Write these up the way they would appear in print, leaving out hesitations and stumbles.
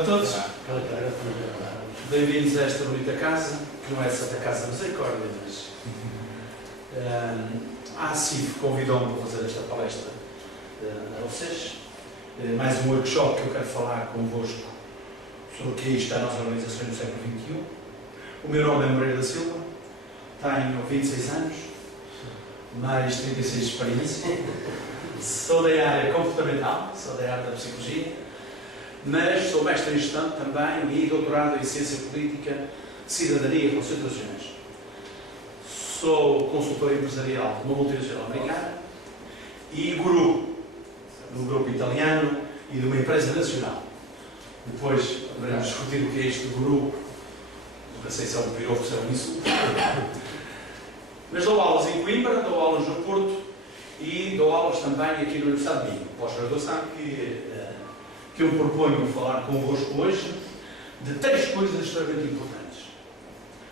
tarde a todos. Bem-vindos a esta bonita casa, que não é Santa Casa da Misericórdia, mas a ACIF convidou-me para fazer esta palestra a vocês. Mais um workshop que eu quero falar convosco sobre o que é isto das organizações do século XXI. O meu nome é Moreira da Silva, tenho 26 anos, mais 36 de experiência. Sou da área comportamental, sou da área da psicologia, mas sou mestre em gestão também e doutorado em ciência política, cidadania e relações internacionais. Sou consultor empresarial de uma multinacional americana e guru de um grupo italiano e de uma empresa nacional. Depois poderemos discutir o que é isto de guru, não sei se é um piropo, se é um insulto. Mas dou aulas em Coimbra, dou aulas no Porto e dou aulas também aqui na Universidade de Minho, pós-graduação, que eu proponho falar convosco hoje de 3 coisas extremamente importantes.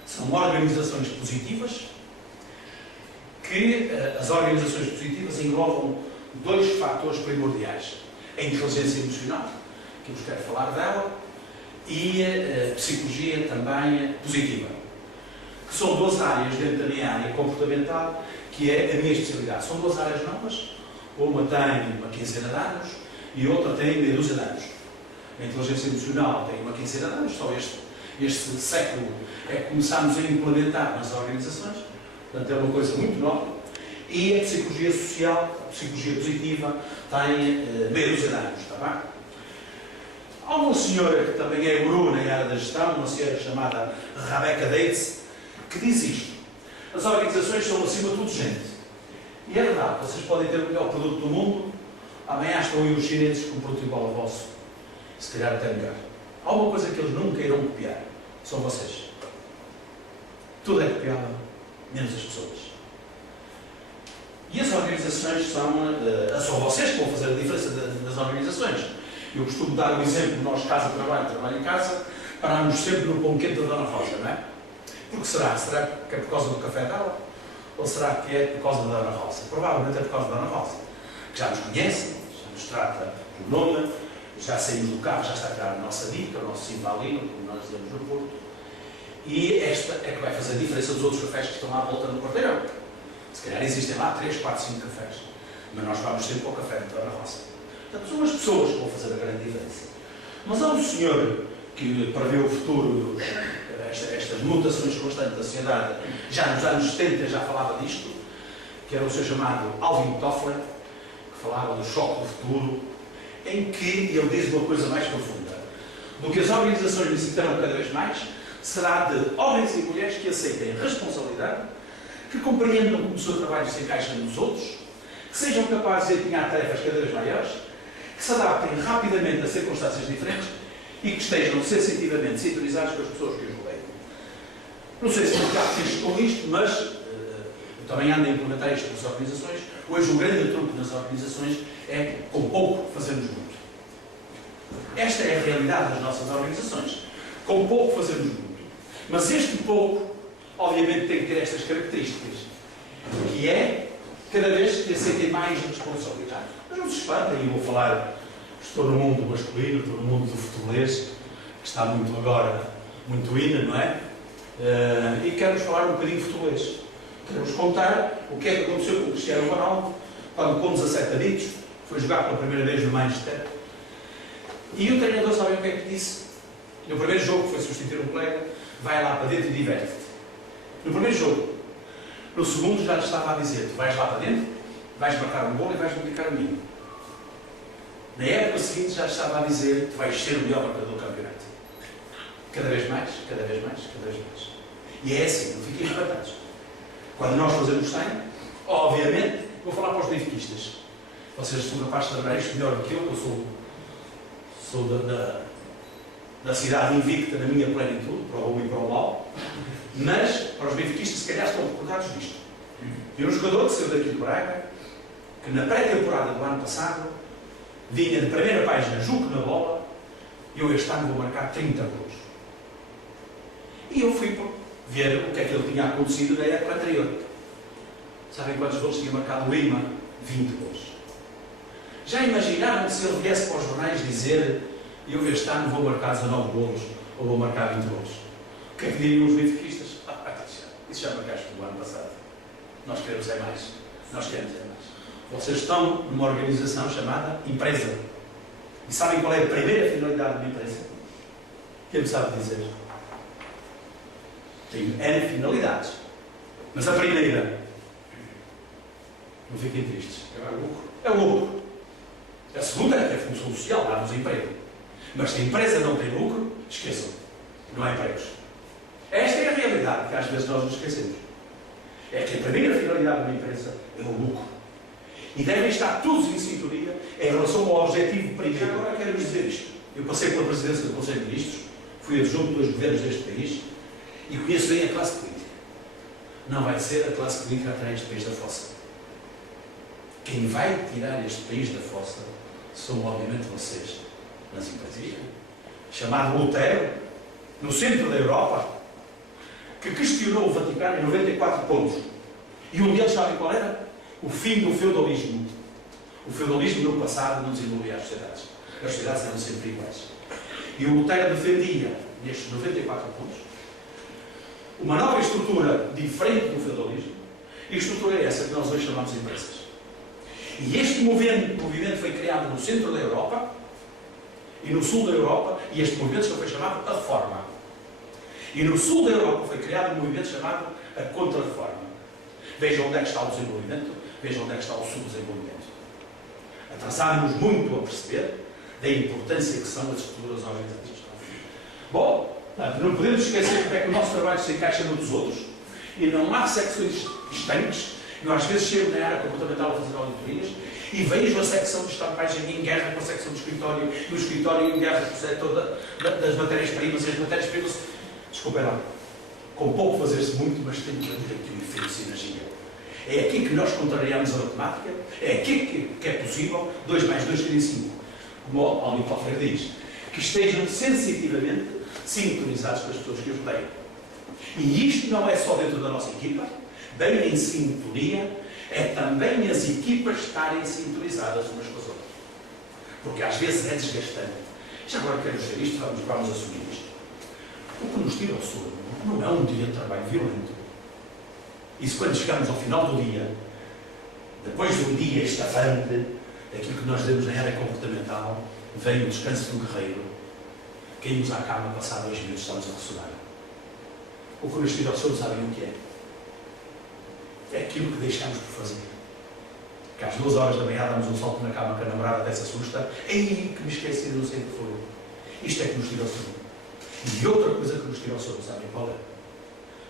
São organizações positivas, que as organizações positivas englobam 2 fatores primordiais: a inteligência emocional, que eu vos quero falar dela, e a psicologia também positiva, que são 2 áreas dentro da minha área comportamental, que é a minha especialidade. São 2 áreas novas, uma tem uma quinzena de anos e outra tem meia dúzia de anos. A inteligência emocional tem uma quinzena de anos, só este século é que começámos a implementar nas organizações, portanto é uma coisa muito nova. E a psicologia social, a psicologia positiva, tem meia dúzia de anos, está bem? Há uma senhora que também é guru na área da gestão, uma senhora chamada Rebecca Dates, que diz isto: as organizações são acima de tudo gente. E é verdade, vocês podem ter o melhor produto do mundo, amanhã estão aí os chineses com um produto igual ao vosso, se calhar até melhor. Há uma coisa que eles nunca irão copiar, são vocês. Tudo é copiado, menos as pessoas. E as organizações são vocês que vão fazer a diferença das organizações. Eu costumo dar o exemplo, nós casa, trabalho em casa, paramos sempre no pão quente da Dona Rosa, não é? Por que será? Será que é por causa do café dela? Ou será que é por causa da Dona Rosa? Provavelmente é por causa da Dona Rosa, que já nos conhece, já nos trata por nome, já saímos do carro, já está a tirar a nossa dica, o nosso simbalino, como nós dizemos no Porto. E esta é que vai fazer a diferença dos outros cafés que estão lá à volta no quarteirão. Se calhar existem lá 3, 4, 5 cafés, mas nós vamos sempre para o café da Dona Rosa. Portanto, são as pessoas que vão fazer a grande diferença. Mas há um senhor que prevê o futuro, estas mutações constantes da sociedade, já nos anos 70 já falava disto, que era o seu chamado Alvin Toffler, que falava do choque do futuro, em que ele diz uma coisa mais profunda. Do que as organizações necessitarão cada vez mais, será de homens e mulheres que aceitem responsabilidade, que compreendam como o seu trabalho se encaixa nos outros, que sejam capazes de desempenhar tarefas cada vez maiores, que se adaptem rapidamente a circunstâncias diferentes e que estejam sensitivamente sintonizados com as pessoas que os rodeiam. Não sei se me fiz com isto, mas eu também ando a implementar isto nas organizações. Hoje o grande truque nas organizações é, com pouco, fazermos muito. Esta é a realidade das nossas organizações. Com pouco, fazermos muito. Mas este pouco, obviamente, tem que ter estas características, que é, cada vez, que aceitem mais responsabilidade. Mas não se espantem, eu vou falar, estou no mundo masculino, estou no mundo do futebolês, que está muito agora, muito in, não é? E quero-vos falar um bocadinho de futebolês. Quero-vos contar o que é que aconteceu com o Cristiano Ronaldo, quando com 17 anos, foi jogar pela primeira vez no Manchester. E o treinador, sabem o que é que disse? No primeiro jogo, foi substituir um colega, vai lá para dentro e diverte-te. No primeiro jogo. No segundo já lhe estava a dizer: tu vais lá para dentro, vais marcar um gol e vais multiplicar o mínimo. Na época seguinte já lhe estava a dizer: tu vais ser o melhor marcador do campeonato. Cada vez mais, cada vez mais, cada vez mais. E é assim, não fiquem espantados. Quando nós fazemos 100, obviamente, vou falar para os benfiquistas. Vocês são capazes de trabalhar isto melhor do que eu sou da cidade invicta na minha plenitude, para o bom e para o mal. Mas, para os benfiquistas, se calhar estão recordados disto. E um jogador que saiu daqui de Braga, que na pré-temporada do ano passado, vinha de primeira página, julgo na bola, e eu este ano vou marcar 30 gols. E eu fui ver o que é que ele tinha acontecido na época anterior. Sabem quantos gols tinha marcado o Lima? 20 gols. Já imaginaram se ele viesse para os jornais dizer e eu este ano vou marcar 19 golos ou vou marcar 20 golos. O que é que diriam os benfiquistas? Isso já marcaste do ano passado. Nós queremos é mais. Nós queremos é mais. Vocês estão numa organização chamada empresa. E sabem qual é a primeira finalidade de uma empresa? Quem me sabe dizer? Tem N finalidades. Mas a primeira, não fiquem tristes, é o lucro. É o lucro. A segunda é a função social, dar-nos emprego. Mas se a empresa não tem lucro, esqueçam. Não há empregos. Esta é a realidade que às vezes nós nos esquecemos. É que a primeira finalidade de uma empresa é o lucro. E devem estar todos em sintonia em relação ao objetivo primeiro. Agora quero dizer isto. Eu passei pela presidência do Conselho de Ministros, fui adjunto dos governos deste país e conheço bem a classe política. Não vai ser a classe política a tirar este país da fossa. Quem vai tirar este país da fossa são, obviamente, vocês, nas empresas. Chamado Lutero, no centro da Europa, que questionou o Vaticano em 94 pontos. E um deles, sabem qual era? O fim do feudalismo. O feudalismo no passado não desenvolvia as sociedades. As sociedades eram sempre iguais. E o Lutero defendia, nestes 94 pontos, uma nova estrutura diferente do feudalismo, e a estrutura é essa que nós hoje chamamos de empresas. E este movimento foi criado no centro da Europa e no sul da Europa, e este movimento foi chamado a Reforma. E no sul da Europa foi criado um movimento chamado a Contra-Reforma. Vejam onde é que está o desenvolvimento, vejam onde é que está o subdesenvolvimento. Atrasámos muito a perceber da importância que são as estruturas organizativas. Bom, não podemos esquecer como é que o nosso trabalho se encaixa no dos outros, e não há secções estanques. Eu às vezes chego na área comportamental a fazer auditorias e vejo a secção de estampagem em guerra com a secção do escritório, e o escritório em guerra com o setor das matérias-primas, e as matérias-primas, desculpem lá, com pouco fazer-se muito, mas tem que haver aqui um efeito de sinergia. É aqui que nós contrariamos a matemática, é aqui que é possível 2 mais 2 serem 5, como o Almir Palfreira diz, que estejam sensitivamente sintonizados com as pessoas que os rodeiam. E isto não é só dentro da nossa equipa, bem em sintonia, é também as equipas estarem sintonizadas umas com as outras. Porque às vezes é desgastante. Já agora quero dizer isto, vamos assumir isto. O que nos tira ao sono não é um dia de trabalho violento. Isso quando chegamos ao final do dia, depois de um dia estafante, aquilo que nós demos na área comportamental, vem o descanso do guerreiro. Caímos à cama, passado 2 minutos, estamos a ressonar. O que nos tira ao sono, sabem o que é? É aquilo que deixamos por fazer. Que às 2 horas da manhã damos um salto na cama que a namorada até se assusta. Ei, que me esqueci, não sei o que foi. Isto é que nos tira ao sono. E outra coisa que nos tira ao sono, sabem qual é?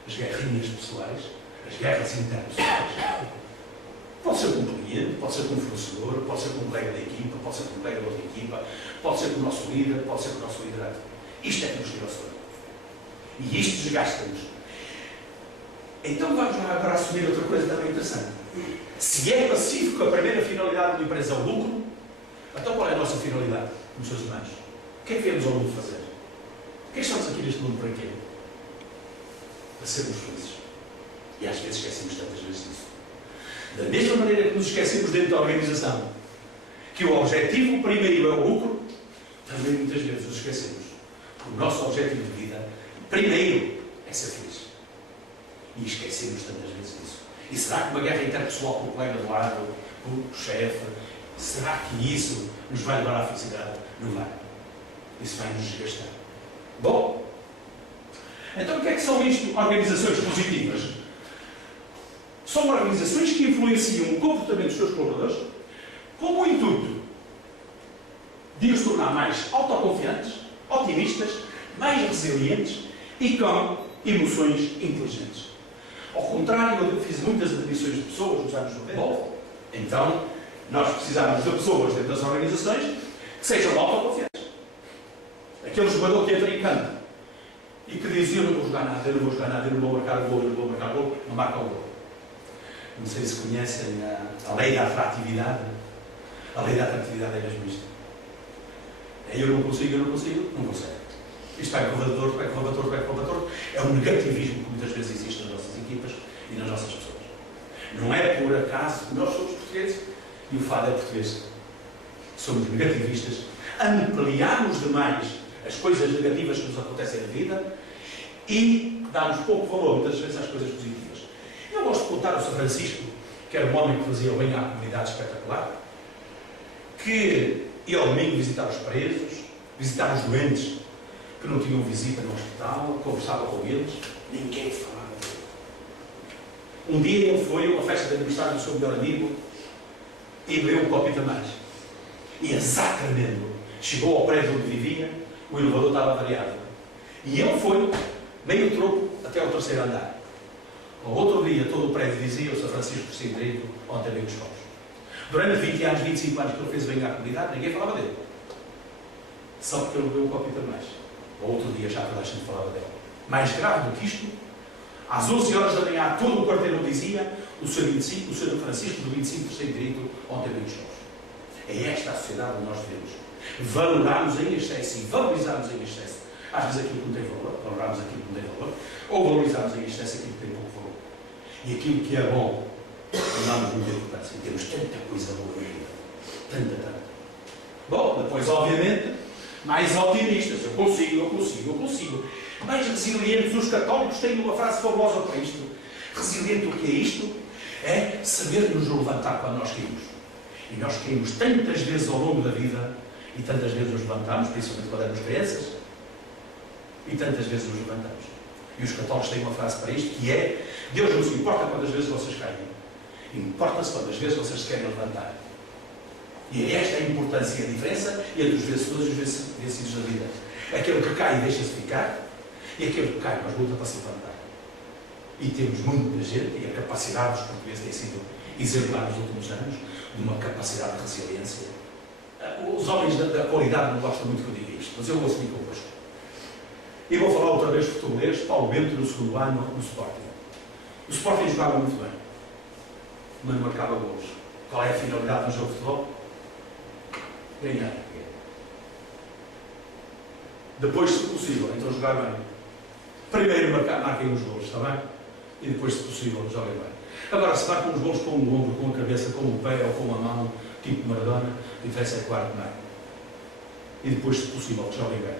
As guerrinhas pessoais, as guerras interpessoais. Pode ser com um cliente, pode ser com um fornecedor, pode ser com um colega da equipa, pode ser com um colega da outra equipa, pode ser com o nosso líder, pode ser com o nosso liderado. Isto é que nos tira ao sono. E isto desgasta-nos. Então vamos lá agora assumir outra coisa também interessante. Se é pacífico a primeira finalidade de uma empresa é o lucro, então qual é a nossa finalidade, nos seus humanos? O que é que viemos ao mundo fazer? O que é que estamos aqui neste mundo para quê? Para sermos felizes. E às vezes esquecemos tantas vezes disso. Da mesma maneira que nos esquecemos dentro da organização que o objetivo primeiro é o lucro, também muitas vezes nos esquecemos que o nosso objetivo de vida primeiro é ser feliz. E esquecemos tantas vezes disso. E será que uma guerra interpessoal com o colega do lado, com o chefe, será que isso nos vai levar à felicidade? Não vai. Isso vai nos desgastar. Bom, então o que é que são isto? Organizações positivas. São organizações que influenciam o comportamento dos seus colaboradores com o intuito de os tornar mais autoconfiantes, otimistas, mais resilientes e com emoções inteligentes. Ao contrário, eu fiz muitas admissões de pessoas nos anos 90. Bom, então, nós precisamos de pessoas dentro das organizações que sejam autoconfiantes. Aquele jogador que entra em campo e que diz: eu não vou jogar nada, eu não vou jogar nada, eu não vou marcar gol, eu não vou marcar gol, não marca o gol. Não sei se conhecem a lei da atratividade. A lei da atratividade é mesmo isto. É eu não consigo, não consegue. Isto vai correr torto, vai correr torto, vai correr torto. É um negativismo que muitas vezes existe nas nossas equipas e nas nossas pessoas. Não é por acaso que nós somos portugueses e o fado é português. Somos negativistas, ampliamos demais as coisas negativas que nos acontecem na vida e damos pouco valor, muitas vezes, às coisas positivas. Eu gosto de contar o São Francisco, que era um homem que fazia bem à comunidade espetacular, que ia ao domingo visitar os presos, visitar os doentes que não tinham visita no hospital, conversava com eles, ninguém falava dele. Um dia ele foi a uma festa de aniversário do seu melhor amigo e bebeu um copito a mais. E exatamente chegou ao prédio onde vivia, o elevador estava variado. E ele foi, meio troco, até ao terceiro andar. Ao outro dia, todo o prédio dizia: o São Francisco sem direito, ontem veio os copos. Durante 20 anos, 25 anos que ele fez bem à comunidade, ninguém falava dele. Só porque ele bebeu um copito a mais. Ao outro dia já toda a gente falava dele. Mais grave do que isto, às 11 horas da manhã, todo o quarteirão dizia: o Sr. Francisco do 25 sem direito, ontem veio os copos. É esta a sociedade onde nós vivemos. Valorarmos em excesso e valorizarmos em excesso, às vezes, aquilo que não tem valor, valorarmos aquilo que não tem valor, ou valorizarmos em excesso aquilo que tem pouco valor. E aquilo que é bom, damos muita importância. E temos tanta coisa boa na vida. Tanta. Bom, depois, obviamente, mais otimistas. Eu consigo. Mais resilientes. Os católicos têm uma frase famosa para isto. Resiliente, o que é isto? É saber nos levantar quando nós caímos. E nós caímos tantas vezes ao longo da vida, e tantas vezes nos levantamos, principalmente quando éramos crianças, e tantas vezes nos levantamos. E os católicos têm uma frase para isto, que é: Deus não se importa quantas vezes vocês caem, importa-se quantas vezes vocês se querem levantar. E é esta a importância e a diferença entre os vencedores e os vencidos da vida. Aquele que cai deixa-se ficar, e aquele que cai, mas luta para se levantar. E temos muita gente, e a capacidade dos portugueses tem sido exemplar nos últimos anos, de uma capacidade de resiliência. Os homens da qualidade não gostam muito que eu diga isto, mas eu vou assumir convosco. E vou falar outra vez futebolês, Paulo Bento, no segundo ano, no Sporting. O Sporting jogava muito bem, mas não marcava golos. Qual é a finalidade do jogo de futebol? Ganhar. Depois, se possível, então jogar bem. Primeiro marquem os golos, está bem? E depois, se possível, joguem bem. Agora, se marcam os golos com o ombro, com a cabeça, com o pé ou com a mão, tipo Maradona, a diferença é claro que não é. E depois, se possível, joguem bem.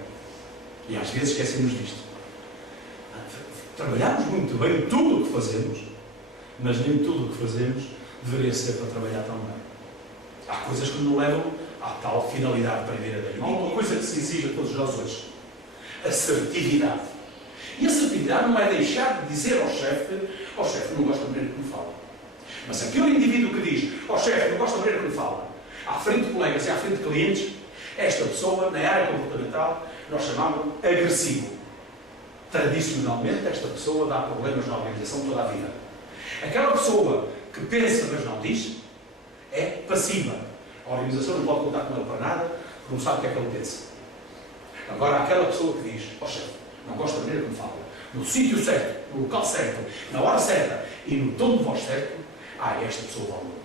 E às vezes esquecemos disto. Trabalhamos muito bem tudo o que fazemos, mas nem tudo o que fazemos deveria ser para trabalhar tão bem. Há coisas que nos levam à tal finalidade primeira da vida. Há uma coisa que se exige a todos nós hoje: assertividade. E assertividade não é deixar de dizer ao chefe: não gosto da maneira que me fala. Mas aquele indivíduo que diz: chefe, não gosto da maneira que me fala, à frente de colegas e à frente de clientes, esta pessoa, na área comportamental, nós chamamos agressivo. Tradicionalmente, esta pessoa dá problemas na organização toda a vida. Aquela pessoa que pensa, mas não diz, é passiva. A organização não pode contar com ele para nada, porque não sabe o que é que ele pensa. Agora, aquela pessoa que diz: chefe, não gosto da maneira que me fala, no sítio certo, no local certo, na hora certa e no tom de voz certo, esta pessoa vale muito.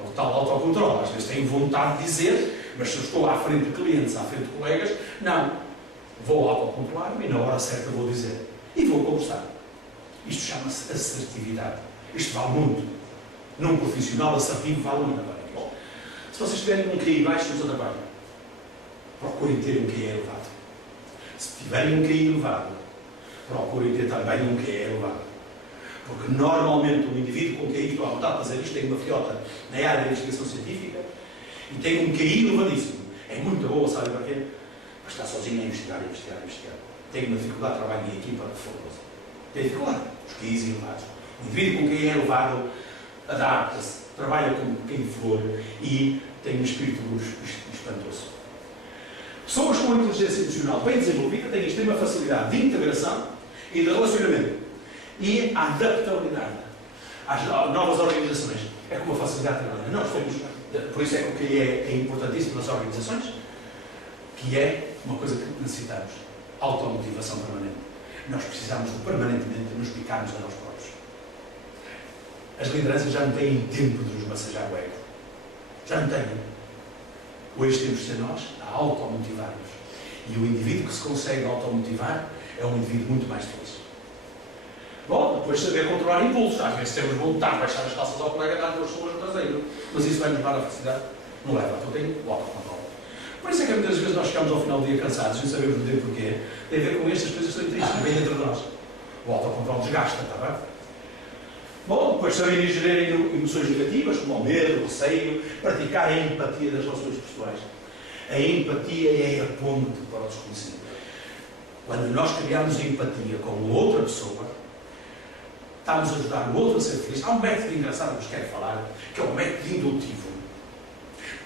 É o tal autocontrole. Às vezes tenho vontade de dizer, mas se eu estou à frente de clientes, à frente de colegas, não. Vou autocontrolar-me e na hora certa vou dizer. E vou conversar. Isto chama-se assertividade. Isto vale muito. Num profissional assertivo vale muito. Agora, se vocês tiverem um QI baixo no seu trabalho, procurem ter um QI elevado. Se tiverem um QI elevado, procurem ter também um QI elevado. Porque normalmente o indivíduo com QI, estou à vontade de fazer isto, tem uma filhota na área da investigação científica e tem um QI elevadíssimo. É muito boa, sabe para quê? Para estar sozinho a investigar. Tem uma dificuldade de trabalho em equipa fabulosa. Tem dificuldade. Os QIs elevados. O indivíduo com QI elevado adapta-se, trabalha com quem for e tem um espírito espantoso. Pessoas com inteligência emocional bem desenvolvida têm extrema facilidade de integração e de relacionamento e a adaptabilidade às novas organizações. É com uma facilidade tremenda. Nós temos, por isso é que o que é importantíssimo nas organizações, que é uma coisa que necessitamos: automotivação permanente. Nós precisamos de permanentemente nos picarmos a nós próprios. As lideranças já não têm tempo de nos massajar o ego. Já não têm. Hoje temos de ser nós a automotivar-nos. E o indivíduo que se consegue automotivar é um indivíduo muito mais feliz. Bom, depois saber controlar impulsos. Às vezes temos vontade de baixar as calças ao colega e dar duas solas no traseiro. Mas isso vai nos dar a felicidade? Não leva. Então tem o autocontrole. Por isso é que muitas vezes nós ficamos ao final do dia cansados, e sabemos dizer porquê. Tem a ver com estas coisas que são tristes, que vêm dentro de nós. O autocontrole desgasta, está bem? Bom, depois saberem gerir emoções negativas, como o medo, o receio, praticar a empatia das relações pessoais. A empatia é a ponte para o desconhecido. Quando nós criamos empatia com outra pessoa, estamos a ajudar o outro a ser feliz. Há um método engraçado que vos quero falar, que é o método indutivo.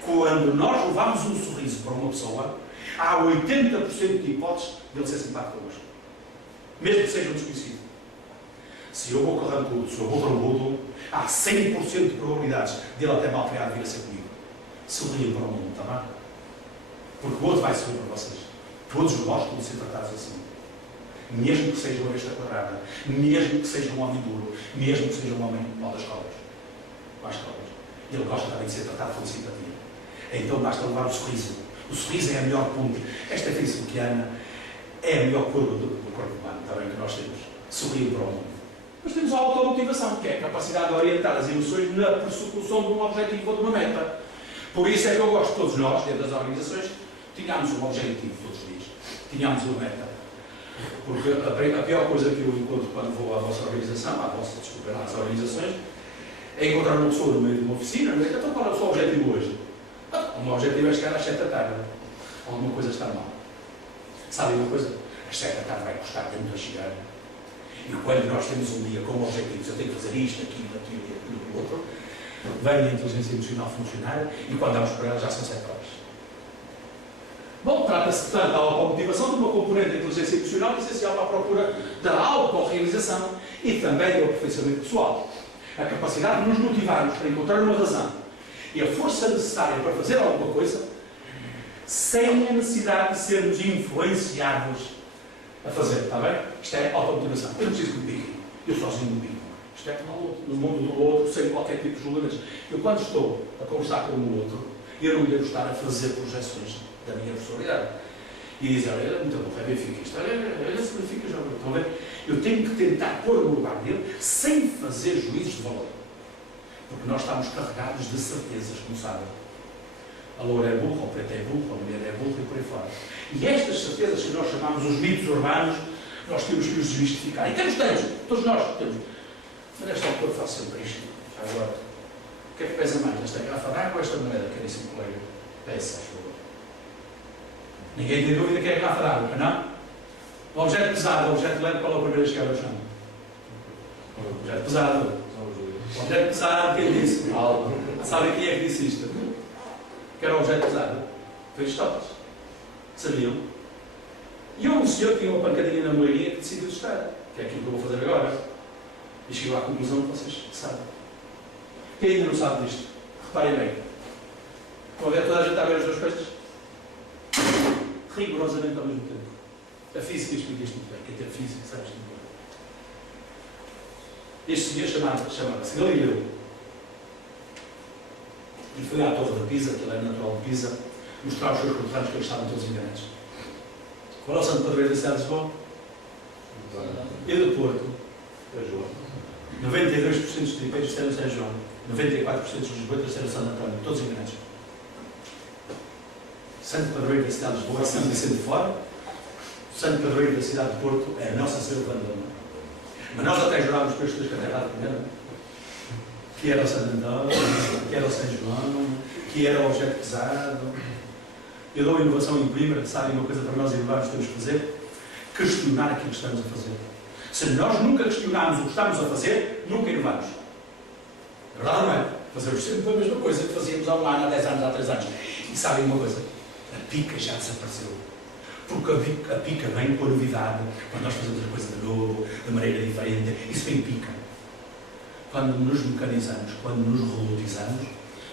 Quando nós levamos um sorriso para uma pessoa, há 80% de hipóteses de ele ser simpático connosco. Mesmo que seja um desconhecido. Se eu vou carrancudo, se eu vou trambudo, há 100% de probabilidades de ele até mal criado vir a ser comigo. Sorriam para o mundo, está bem? Porque o outro vai sorrir para vocês. Todos gostam de ser tratados assim. Mesmo que seja uma besta quadrada, mesmo que seja um homem duro, mesmo que seja um homem mau das cobras. Às cobras. Ele gosta também de ser tratado com simpatia. Então basta levar o sorriso. O sorriso é a melhor ponte. Esta facebookiana é a melhor curva do corpo humano, está bem, que nós temos. Sorrir para o mundo. Mas temos a automotivação, que é a capacidade de orientar as emoções na persecução de um objetivo ou de uma meta. Por isso é que eu gosto de todos nós, dentro das organizações, tínhamos um objetivo todos os dias. Tínhamos uma meta. Porque a pior coisa que eu encontro quando vou à vossa organização, às organizações, é encontrar uma pessoa no meio de uma oficina, então qual é o seu objetivo hoje? O meu objetivo é chegar às 7 da tarde. Alguma coisa está mal. Sabem uma coisa? Às 7 da tarde vai custar muito a chegar. E quando nós temos um dia com objetivos, eu tenho que fazer isto, aquilo e outro, vem a inteligência emocional funcionar e quando damos por ela já são 7 horas. Bom, trata-se, portanto, da automotivação de uma componente da inteligência emocional essencial para a procura da autorrealização e também do aperfeiçoamento pessoal. A capacidade de nos motivarmos para encontrar uma razão e a força necessária para fazer alguma coisa sem a necessidade de sermos influenciados a fazer, está bem? Isto é automotivação. Eu não preciso que me piquem. Eu sozinho me pico. Isto é no mundo do outro, sem qualquer tipo de julgamentos. Eu, quando estou a conversar com o outro, eu não devo estar a fazer projeções da minha personalidade. E dizer, olha, ele é muito bom, é benfiquista. Olha, se Benfica já estão a ver? Eu tenho que tentar pôr no lugar dele sem fazer juízos de valor. Porque nós estamos carregados de certezas, como sabem. A loura é burra, o preto é burro, a mulher é burra e por aí fora. E estas certezas que nós chamamos os mitos urbanos, nós temos que os desmistificar. E temos, todos nós temos. Mas nesta altura faço sempre isto. Já agora, o que é que pesa mais? Esta garrafa de água ou esta moeda, caríssimo colega? Peça, por favor. Ninguém tem dúvida que é a garrafa de água, não? O objeto pesado, o objeto leve, qual é o primeiro a chegar ao chão? O objeto pesado. O objeto pesado, quem disse? Sabe quem é que disse isto? Que era o objeto pesado? Foi Aristóteles. Sabiam? E houve um senhor que tinha uma pancadinha na moleirinha que decidiu estar, que é aquilo que eu vou fazer agora. E chegou à conclusão que vocês sabem. Quem ainda não sabe disto? Reparem bem. Estão a ver toda a gente a ver as duas coisas? Rigorosamente ao mesmo tempo. A física explica isto muito bem. Quem tem física sabe isto muito bem. Este senhor chamava-se Galileu. E foi à Torre de Pisa, que ele era natural de Pisa, mostrar aos seus conterrâneos que eles estavam todos enganados. Qual é o santo padroeiro da cidade de Lisboa? E do Porto? É João. 92% dos tripeiros disseram São João. 94% dos lisboetas disseram Santo António. Todos enganados. Santo padroeiro da cidade de Lisboa é São Vicente de Fora. Santo padroeiro da cidade de Porto é Nossa Senhora de Vandona. Mas nós até jurámos por estes dois caterrados primeiro. Que era o Santo António, que era o São João, que era o objeto pesado. Eu dou inovação em Coimbra, sabem uma coisa para nós inovarmos temos que fazer? Questionar aquilo que estamos a fazer. Se nós nunca questionarmos o que estamos a fazer, nunca inovamos. É verdade ou não é? Fazemos sempre a mesma coisa que fazíamos há um ano, há 10 anos, há 3 anos. E sabem uma coisa? A pica já desapareceu. Porque a pica vem com a novidade. Quando nós fazemos a coisa de novo, de maneira diferente, isso vem pica. Quando nos mecanizamos, quando nos robotizamos,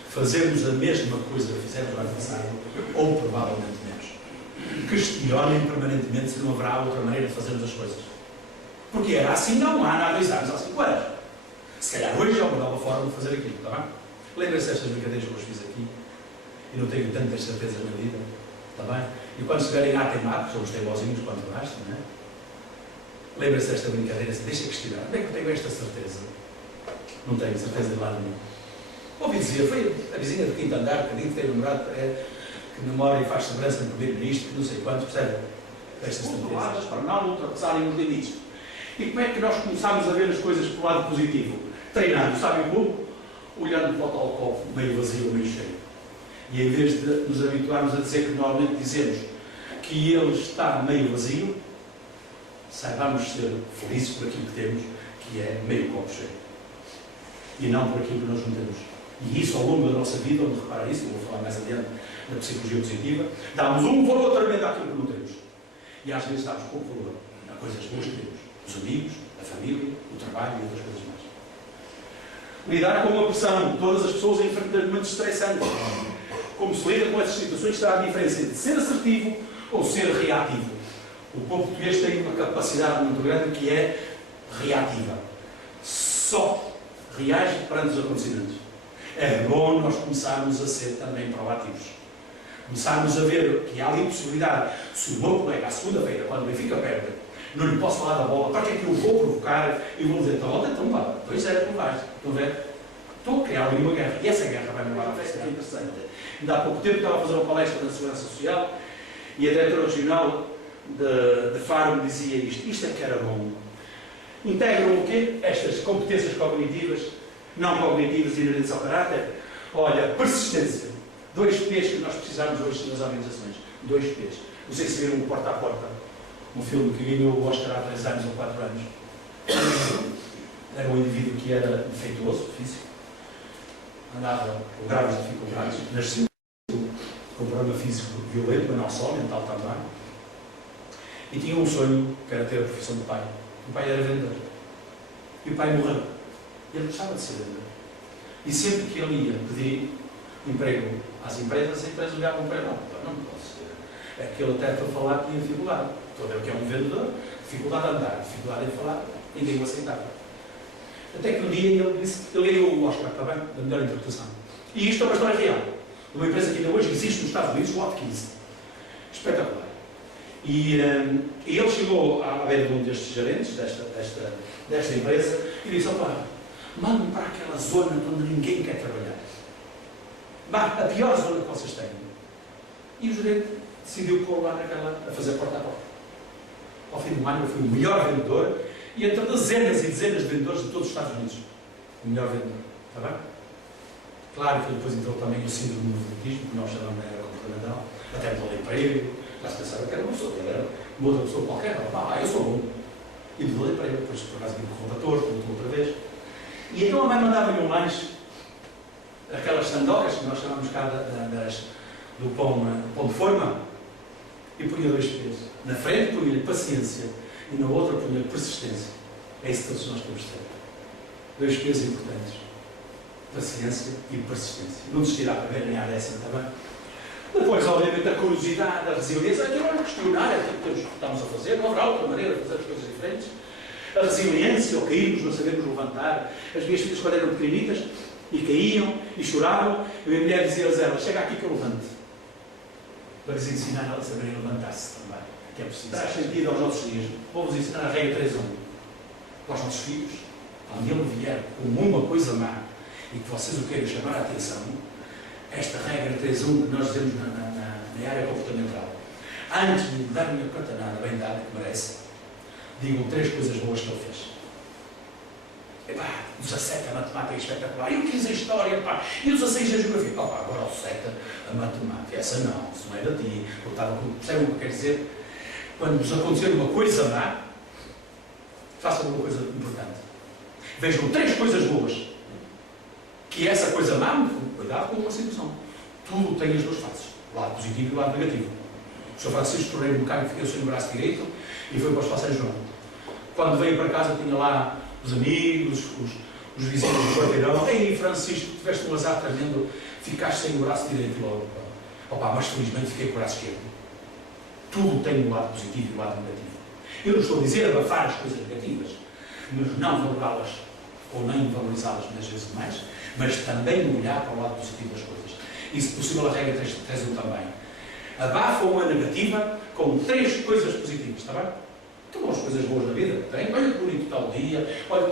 fazemos a mesma coisa que fizemos no ano passado, ou provavelmente menos. Questionem permanentemente se não haverá outra maneira de fazermos as coisas. Porque era assim há um ano, há 2 anos, há 5 anos. Se calhar hoje é uma nova forma de fazer aquilo, está bem? Lembrem-se destas brincadeiras que eu vos fiz aqui, e não tenho tantas certezas na vida, está bem? E quando estiverem a teimar, somos teimosinhos quanto basta, não é? Lembrem-se desta brincadeira, deixa questionar, onde é que eu tenho esta certeza? Não tenho certeza de lado nenhum. Ouvi dizer, foi a vizinha do quinto andar, que tem namorado, que namora e faz segurança no primeiro-ministro, que não sei quantos, percebe? Estas toneladas para não ultrapassarem os limites. E como é que nós começámos a ver as coisas pelo lado positivo? Treinando, sabem como? Olhando para o tal copo, meio vazio, meio cheio. E em vez de nos habituarmos a dizer que normalmente dizemos que ele está meio vazio, saibamos ser felizes por aquilo que temos, que é meio copo cheio. E não por aquilo que nós não temos. E isso, ao longo da nossa vida, onde reparar isso, eu vou falar mais adiante na psicologia positiva, damos um valor tremendo àquilo que não temos. E às vezes damos pouco valor a coisas boas que temos. Os amigos, a família, o trabalho e outras coisas mais. Lidar com a pressão. Todas as pessoas enfrentam momentos estressantes. Como se lida com essas situações, está a diferença entre ser assertivo ou ser reativo. O povo português tem uma capacidade muito grande que é reativa. Só reage perante os acontecimentos. É bom nós começarmos a ser também proativos. Começarmos a ver que há ali possibilidade. Se o meu colega, à segunda-feira, quando o Benfica perde, não lhe posso falar da bola, para que é que eu vou provocar e vou dizer, então vá, pois é, não vais, estão a ver? Estou a criar ali uma guerra, e essa guerra vai me levar à festa, que é interessante. Ainda há pouco tempo estava a fazer uma palestra da Segurança Social e a diretora regional de Faro me dizia isto é que era bom. Integram o quê? Estas competências cognitivas, não cognitivas inerentes ao caráter. Olha, persistência. 2 P's que nós precisamos hoje nas organizações. 2 P's. Não sei se viram o Porta a Porta, um filme que ganhou o Oscar há 3 anos ou 4 anos. Era um indivíduo que era defeituoso, físico, andava com graves dificuldades, nasceu com um problema físico violento, mas não só, mental também. E tinha um sonho, que era ter a profissão de pai. O pai era vendedor. E o pai morreu. E ele gostava de ser vendedor. E sempre que ele ia pedir emprego às empresas, as empresas olhavam para ele. Não posso ser. É que ele até para falar tinha dificuldade. Estou a ver o que é um vendedor, dificuldade de andar, dificuldade em falar, ninguém o aceitava. Até que um dia ele disse, ele ganhou o Oscar, está bem? Da melhor interpretação. E isto é uma história real. Uma empresa que ainda hoje existe nos Estados Unidos, o Watkins. Espetacular. E ele chegou à beira de um destes gerentes, desta empresa, e disse, opá, mande-me para aquela zona onde ninguém quer trabalhar. A pior zona que vocês têm. E o gerente decidiu pôr lá a fazer porta a porta. Ao fim do ano, eu fui o melhor vendedor, e entre dezenas e dezenas de vendedores de todos os Estados Unidos. O melhor vendedor. Está bem? Claro que depois entrou também o síndrome do favoritismo, que nós chamamos de era comportamental, até mudou de emprego, já se pensava que era uma pessoa, ele era uma outra pessoa qualquer, eu sou bom. E mudou de emprego, depois por acaso viu com o relator, voltou outra vez. E então a mãe mandava-lhe um lanche, aquelas sandocas que nós chamamos cá do pão de forma, e punha 2 P's. Na frente punha-lhe paciência e na outra punha-lhe persistência. É isso que todos nós temos de ter. 2 P's importantes. Paciência e persistência. Não desistir à primeira nem à 10ª também. Depois, obviamente, a curiosidade, a resiliência, aquilo é questionar, é aquilo que estamos a fazer, não haverá outra maneira de fazer as coisas diferentes. A resiliência, ao cairmos, não sabemos levantar. As minhas filhas, quando eram pequenitas, e caíam, e choravam, a minha mulher dizia-lhes elas, chega aqui que eu levanto. Para lhes ensinar a saberem levantar-se também, que é preciso. Dar sentido aos nossos dias. Vou-vos ensinar a regra 3-1. Para os nossos filhos, quando ele vier com uma coisa má, e que vocês o queiram chamar a atenção, esta regra 3-1 que nós dizemos na área comportamental. Antes de dar-me a cantanada bem dada, que merece, digam 3 coisas boas que ele fez. Epá, 17 a matemática é espetacular, e o 15 a história, pá, e o 16 a geografia. Opa, agora o 7 a matemática, essa não, isso não é da ti. Percebem o que eu quero dizer? Quando vos acontecer uma coisa má, façam uma coisa importante. Vejam 3 coisas boas. Que essa coisa má, cuidado com uma situação. Tudo tem as 2 faces, o lado positivo e o lado negativo. O Sr. Francisco Torreiro, um bocado, ficou sem o braço direito e foi para os Passeios João. Quando veio para casa, tinha lá os amigos, os vizinhos do quarteirão. Ei, Francisco, tiveste um azar tremendo, ficaste sem o braço direito logo. Opa, mas felizmente fiquei com o braço esquerdo. Tudo tem um lado positivo e um lado negativo. Eu não estou a dizer abafar as coisas negativas, mas não valorá-las ou nem valorizá-las muitas vezes demais, mas também olhar para o lado positivo das coisas. E, se possível, a regra 3-1 também. Abafam a negativa com 3 coisas positivas, está bem? Então, as coisas boas na vida tem. Olha que bonito está o dia, olha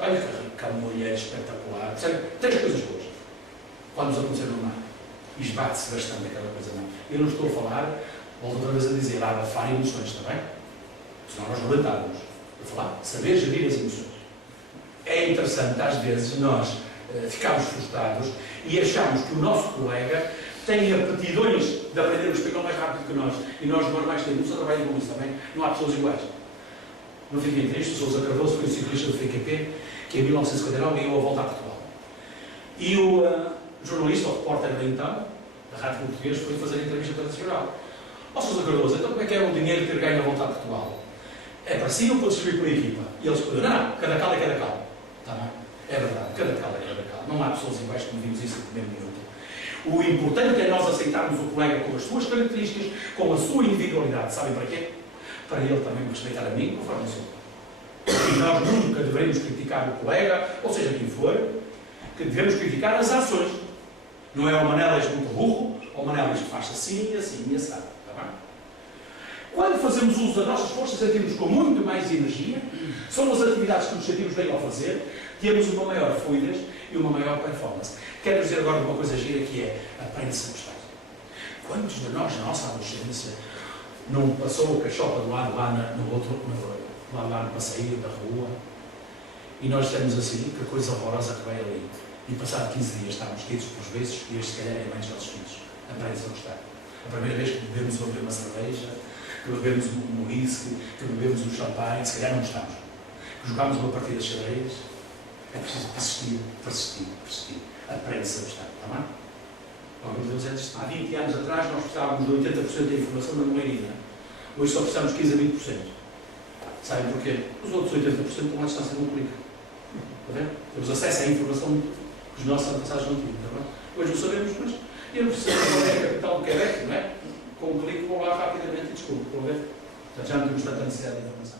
que a mulher espetacular, percebe? 3 coisas boas. Quando nos acontecer no mar. E esbate-se bastante aquela coisa, não. Eu não estou a falar, volto outra vez a dizer, a abafar emoções, está bem? Senão nós rebentávamos. Estou a falar, saber gerir as emoções. É interessante, às vezes, nós ficamos frustrados e achamos que o nosso colega tem aptidões de aprender o espanhol mais rápido que nós. E nós demoramos mais tempo. Não se trabalha com isso também. Não há pessoas iguais. Não fiquem tristes. O Sousa Cardoso foi o ciclista do FQP, que em 1959 ganhou a volta a Portugal. E o jornalista, o repórter de então, da Rádio Portuguesa, foi fazer a entrevista internacional. Ó Sousa Cardoso, então como é que é o dinheiro ter ganho a volta a Portugal? É para si ou para distribuir pela equipa? E eles responderam, não, cada cal é cada cal. Está bem? É verdade, cada cal é cada cal. Não há pessoas iguais, como vimos isso no primeiro minuto. O importante é nós aceitarmos o colega com as suas características, com a sua individualidade. Sabem para quê? Para ele também me respeitar a mim, conforme eu sou. E nós nunca devemos criticar o colega, ou seja, quem for, que devemos criticar as ações. Não é o Manel és muito burro, ou o Manel és que faz assim, assim e assado. Está bem? Quando fazemos uso das nossas forças, sentimos com muito mais energia, são as atividades que nos sentimos bem ao fazer, temos uma maior fluidez e uma maior performance. Quero dizer agora uma coisa gira que é aprende-se a gostar. Quantos de nós, na nossa adolescência, não passou a cachopa do lado lá lá no passeio da rua e nós estamos assim, que coisa horrorosa que vai ali. E passado 15 dias estávamos tidos pelos beijos e este se calhar é mais nossos filhos. Aprende-se a gostar. A primeira vez que bebemos uma cerveja, que bebemos um whisky, que bebemos um champanhe, se calhar não gostamos. Que jogámos uma partida de xadrez, é preciso persistir. Aprende-se a gostar, está bem? Há 20 anos atrás nós precisávamos de 80% da informação na numeraria. Hoje só precisamos de 15 a 20%. Sabem porquê? Os outros 80% estão à distância de um clique. Está bem? Temos acesso à informação que os nossos antepassados não tinham, está bem? Hoje o sabemos, mas eu não preciso qual é a capital do Quebec, não é? Com um clique vou lá rapidamente e descubro, estão a ver? Já não temos tanta necessidade de informação.